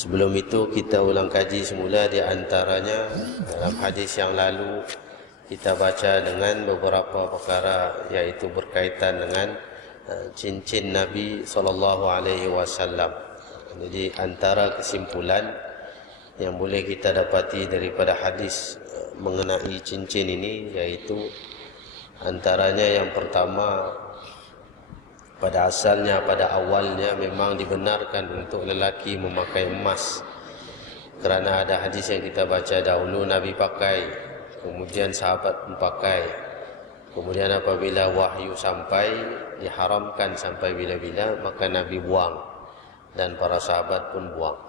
Sebelum itu kita ulang kaji semula di antaranya dalam hadis yang lalu kita baca dengan beberapa perkara, yaitu berkaitan dengan cincin Nabi SAW. Jadi antara kesimpulan yang boleh kita dapati daripada hadis mengenai cincin ini, yaitu antaranya yang pertama, pada asalnya, pada awalnya memang dibenarkan untuk lelaki memakai emas, kerana ada hadis yang kita baca dahulu Nabi pakai, kemudian sahabat pun pakai, kemudian apabila wahyu sampai diharamkan sampai bila-bila, maka Nabi buang dan para sahabat pun buang.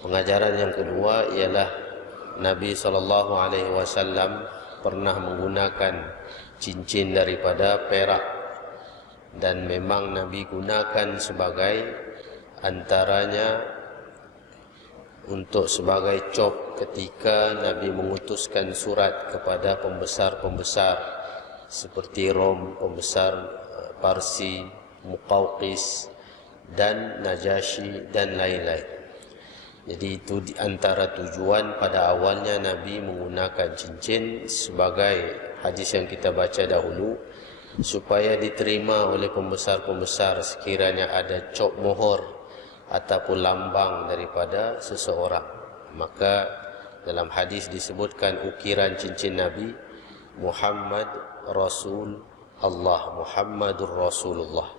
Pengajaran yang kedua ialah Nabi SAW pernah menggunakan cincin daripada perak, dan memang Nabi gunakan sebagai antaranya untuk sebagai cop ketika Nabi mengutuskan surat kepada pembesar-pembesar seperti Rom, pembesar Parsi, Muqawqis dan Najasyi dan lain-lain. Jadi itu di antara tujuan pada awalnya Nabi menggunakan cincin sebagai hadis yang kita baca dahulu, supaya diterima oleh pembesar-pembesar sekiranya ada cop mohor ataupun lambang daripada seseorang. Maka dalam hadis disebutkan ukiran cincin Nabi, Muhammad Rasul Allah, Muhammadur Rasulullah.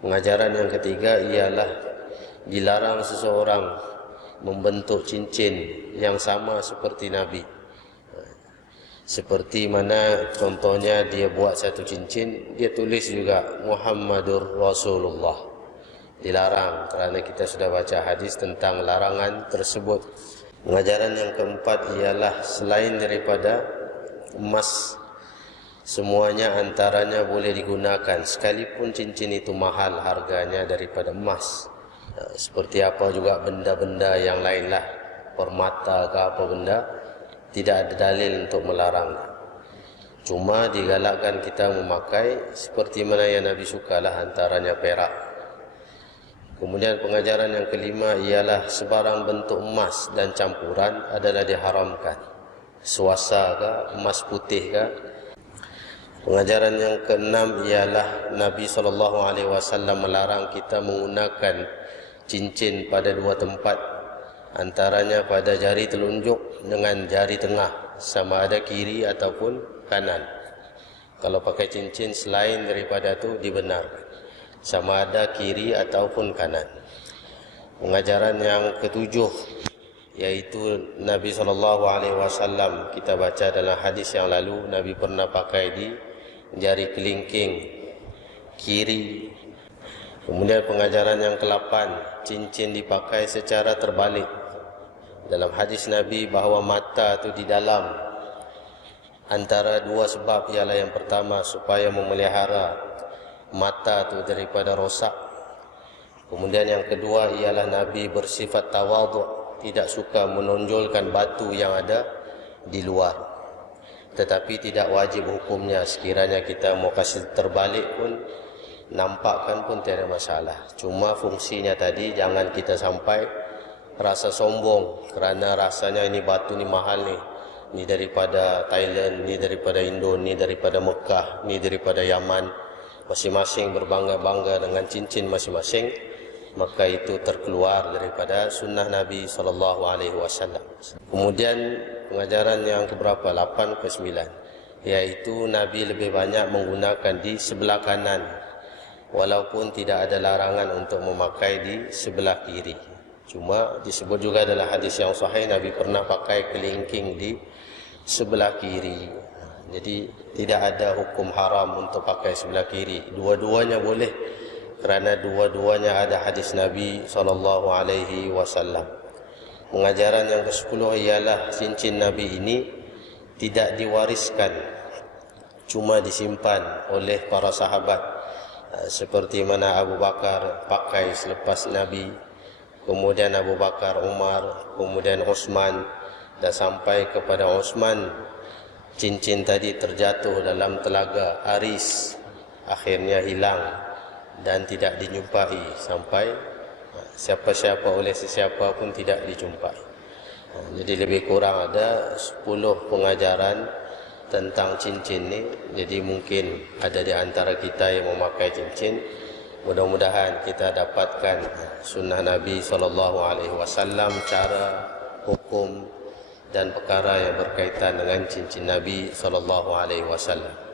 Pengajaran yang ketiga ialah dilarang seseorang membentuk cincin yang sama seperti Nabi. Seperti mana contohnya dia buat satu cincin, dia tulis juga Muhammadur Rasulullah. Dilarang, kerana kita sudah baca hadis tentang larangan tersebut. Pengajaran yang keempat ialah selain daripada emas, semuanya antaranya boleh digunakan, sekalipun cincin itu mahal harganya daripada emas. Seperti apa juga benda-benda yang lainlah, permata ke apa benda, tidak ada dalil untuk melarang. Cuma digalakkan kita memakai seperti mana yang Nabi sukalah, antaranya perak. Kemudian pengajaran yang kelima ialah sebarang bentuk emas dan campuran adalah diharamkan. Suasa ke, emas putih ke. Pengajaran yang keenam ialah Nabi SAW melarang kita menggunakan cincin pada dua tempat, antaranya pada jari telunjuk dengan jari tengah, sama ada kiri ataupun kanan. Kalau pakai cincin selain daripada itu dibenarkan, sama ada kiri ataupun kanan. Pengajaran yang ketujuh, yaitu Nabi SAW, kita baca dalam hadis yang lalu, Nabi pernah pakai di jari kelingking kiri. Kemudian pengajaran yang ke-8, cincin dipakai secara terbalik. Dalam hadis Nabi bahawa mata itu di dalam, antara dua sebab ialah yang pertama supaya memelihara mata itu daripada rosak. Kemudian yang kedua ialah Nabi bersifat tawaduk, tidak suka menonjolkan batu yang ada di luar. Tetapi tidak wajib hukumnya, sekiranya kita mau kasih terbalik pun, nampakkan pun tiada masalah. Cuma fungsinya tadi jangan kita sampai rasa sombong kerana rasanya ini batu ni mahal ni daripada Thailand, ni daripada Indo, ni daripada Mekah, ni daripada Yaman. Masing-masing berbangga-bangga dengan cincin masing-masing, maka itu terkeluar daripada sunnah Nabi SAW. Kemudian pengajaran yang keberapa? 8 ke 9, yaitu Nabi lebih banyak menggunakan di sebelah kanan, walaupun tidak ada larangan untuk memakai di sebelah kiri. Cuma disebut juga dalam hadis yang sahih, Nabi pernah pakai kelingking di sebelah kiri. Jadi tidak ada hukum haram untuk pakai sebelah kiri. Dua-duanya boleh, kerana dua-duanya ada hadis Nabi SAW. Pengajaran yang ke-10 ialah cincin Nabi ini tidak diwariskan, cuma disimpan oleh para sahabat. Seperti mana Abu Bakar pakai selepas Nabi, kemudian Abu Bakar, Umar, kemudian Utsman, dan sampai kepada Utsman cincin tadi terjatuh dalam telaga Aris, akhirnya hilang dan tidak dijumpai sampai siapa-siapa oleh sesiapa pun tidak dijumpai. Jadi lebih kurang ada 10 pengajaran tentang cincin ni. Jadi mungkin ada di antara kita yang memakai cincin. Mudah-mudahan kita dapatkan sunnah Nabi SAW, cara, hukum dan perkara yang berkaitan dengan cincin Nabi SAW.